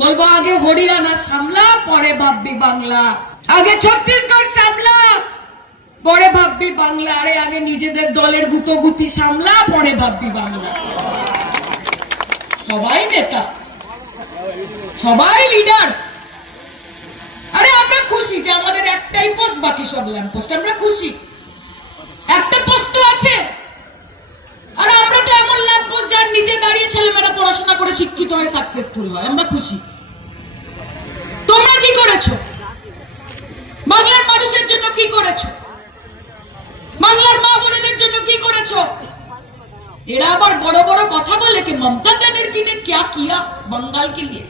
বলবো আগে হরিয়ানা সামলা পরে ভাববি বাংলা, আগে ছত্তিশগড় সামলা পরে ভাববি বাংলা, আরে আগে নিজেদের দলের গুতোগুতি সামলা পরে ভাববি বাংলা। সবাই নেতা, সবাই লিডার। আরে আমরা খুশি যে আমাদের একটাই পোস্ট, বাকি সব ল্যাম্প পোস্ট। আমরা খুশি একটা পোস্ট তো আছে। আর আমরা তো এমন ল্যাম্প পোস্ট যার নিচে দাঁড়িয়ে ছেলেমেয়েরা পড়াশোনা করে শিক্ষিত হয়ে সাকসেসফুল হয়, আমরা খুশি। তোমরা কি করেছো? বাংলার মানুষের জন্য কি করেছো? বাংলার মা বোনেদের জন্য কি করেছো? এরা আবার বড় বড় কথা বলে कि ममता बनर्जी ने क्या किया बंगाल के लिए।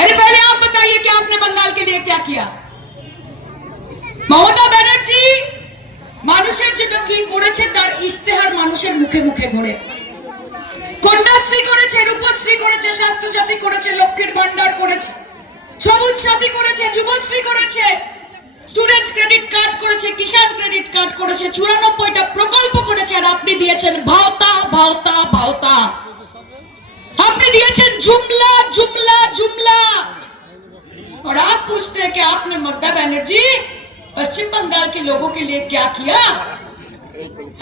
अरे पहले आप बताइए कि आपने बंगाल के लिए क्या किया। মমতা ব্যানার্জি মানুষের জন্য কি করেছে তার ইশতেহার মানুষের মুখে মুখে ঘোরে। কন্যাশ্রী করেছে, রূপশ্রী করেছে, স্বাস্থ্যসাথী করেছে, লক্ষ্মীর ভান্ডার করেছে, সবুজ সাথী করেছে, যুবশ্রী করেছে, স্টুডেন্টস ক্রেডিট কার্ড করেছে, কিষাণ ক্রেডিট কার্ড করেছে, 94টা প্রকল্প করেছে। আর আপনি দিয়েছেন ভাওতা ভাওতা ভাওতা, আপনি দিয়েছেন जुमला जुमला जुमला। और आप पूछते हैं कि आपने ममता बनर्जी पश्चिम बंगाल के लोगों के लिए क्या किया।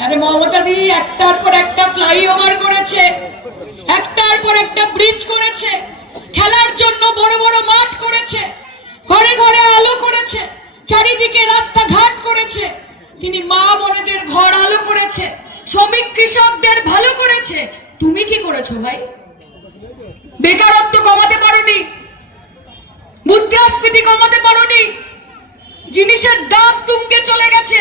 अरे মমতা দি একটার পর একটা ফ্লাইওভার করেছে, একটার পর একটা ব্রিজ করেছে, খেলার জন্য বড় বড় মাঠ করেছে, ঘরে ঘরে আলো করেছে, চারিদিকে রাস্তাঘাট করেছে। তিনি মা বোনেদের ঘর আলো করেছে, শ্রমিক কৃষকদের ভালো করেছে। তুমি কি করেছো ভাই? বেকারত্ব কমাতে পারোনি, মুদ্রাস্ফীতি কমাতে পারোনি, জিনিসের দাম তুঙ্গে চলে গেছে,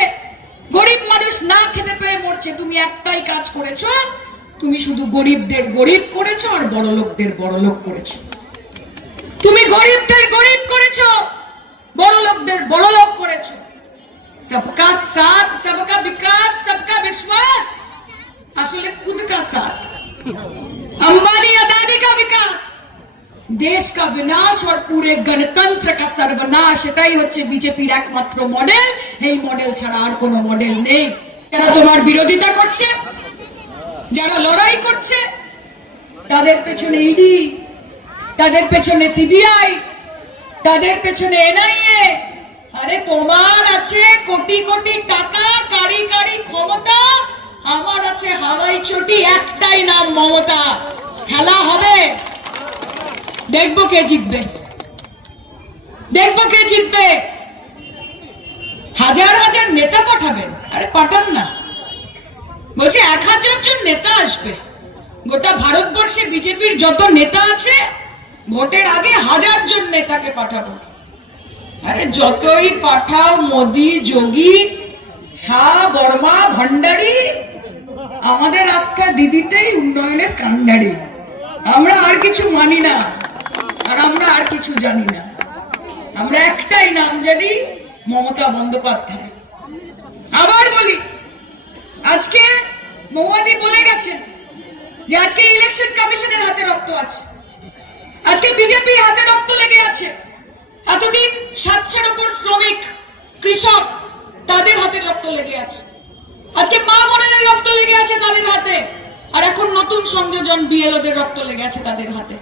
গরিব মানুষ না খেতে পেয়ে মরছে। তুমি একটাই কাজ করেছো, তুমি শুধু গরিবদের গরিব করেছো আর বড় লোকদের বড় লোক করেছো। তুমি গরিবদের গরিব করেছো, বড় লোকদের বড় লোক করেছো। सबका साथ सबका विकास सबका विश्वास, আসলে खुद का साथ, अंबानी अदानी का विकास, देश का विनाश और पूरे गणतंत्र का सर्वनाश। এটাই হচ্ছে বিজেপির একমাত্র মডেল। এই মডেল ছাড়া আর কোনো মডেল নেই। যারা তোমার বিরোধিতা করছে, যারা লড়াই করছে, তাদের পেছনে ইডি, তাদের পেছনে সিবিআই, তাদের পেছনে এনআইএ। আরে তোমার আছে কোটি কোটি টাকা, কারি কারি ক্ষমতা, আমার আছে হাওয়াই চটি, একটাই নাম মমতা। খেলা হবে, দেখবো কে জিতবে, দেখবো কে জিতবে। হাজার হাজার নেতা পাঠাবেন? আরে পাঠান না, বলছে 1000 জন নেতা আসবে। গোটা ভারতবর্ষে বিজেপির যত নেতা আছে, ভোটের আগে 1000 জন নেতাকে পাঠাবো। আরে যতই পাঠাও, মোদি, যোগী, শাহ, বর্মা, ভান্ডারী, আমাদের আস্থা দিদিতেই উন্নয়নের কান্ডারি। আমরা আর কিছু মানি না, আর আমরা আর কিছু জানি না। আমরা একটাই নাম জানি, মমতা বন্দ্যোপাধ্যায়। আবার বলি, আজকে মৌয়াদি বলে গেছেন যে আজকে ইলেকশন কমিশনের হাতে রক্ত আছে, আজকে বিজেপির হাতে রক্ত লেগে আছে। এতদিন 700-এর উপর শ্রমিক, কৃষক, তাদের হাতে রক্ত লেগে আছে। আজকে মা বোনেদের রক্ত লেগে আছে তাদের হাতে। আর এখন নতুন সংযোজন বিএলওদের রক্ত লেগে আছে তাদের হাতে।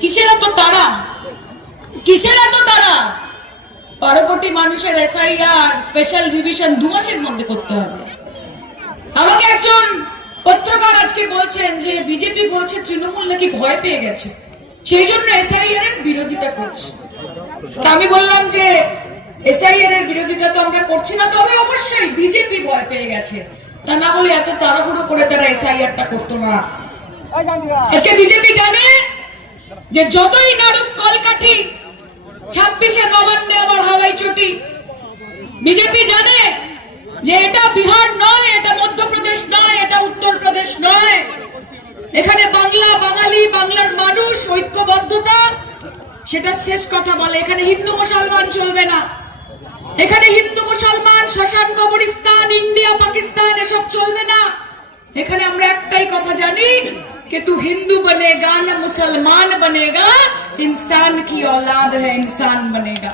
কিসের এত তারা? কিসের এত তারা? 12 কোটি মানুষের এসআইআর স্পেশাল রিভিশন 2 মাসের মধ্যে করতে হবে। আমাকে একজন পত্রকার আজকে বলছেন যে বিজেপি বলছে তৃণমূল নাকি ভয় পেয়ে গেছে, সেই জন্য এসআইআর এর বিরোধিতা করছে। আমি বললাম যে এসআইআর এর বিরোধিতা তো আমরা করছি না, তবে অবশ্যই বিজেপি ভয় পেয়ে গেছে, তা না হলে এত তাড়াহুড়ো করে তারা এসআইআরটা করতো না। আজকে বিজেপি জানে যে যতই নাড়ুক কলকাঠি, 26শে নবান্নে আবার হাওয়াই চটি। বিজেপি জানে যে এটা বিহার নয়, এটা মধ্যপ্রদেশ নয়, এটা উত্তরপ্রদেশ নয়। এখানে বাংলা, বাঙালি, বাংলার মানুষ, ঐক্যবদ্ধতা, সেটা শেষ কথা বলে। এখানে হিন্দু মুসলমান চলবে না, এখানে হিন্দু মুসলমান, শ্মশান কবরস্থান, ইন্ডিয়া পাকিস্তান এসব চলবে না। এখানে আমরা একটাই কথা জানি कि तू हिंदू बनेगा ना मुसलमान बनेगा, इंसान की औलाद है, इंसान बनेगा।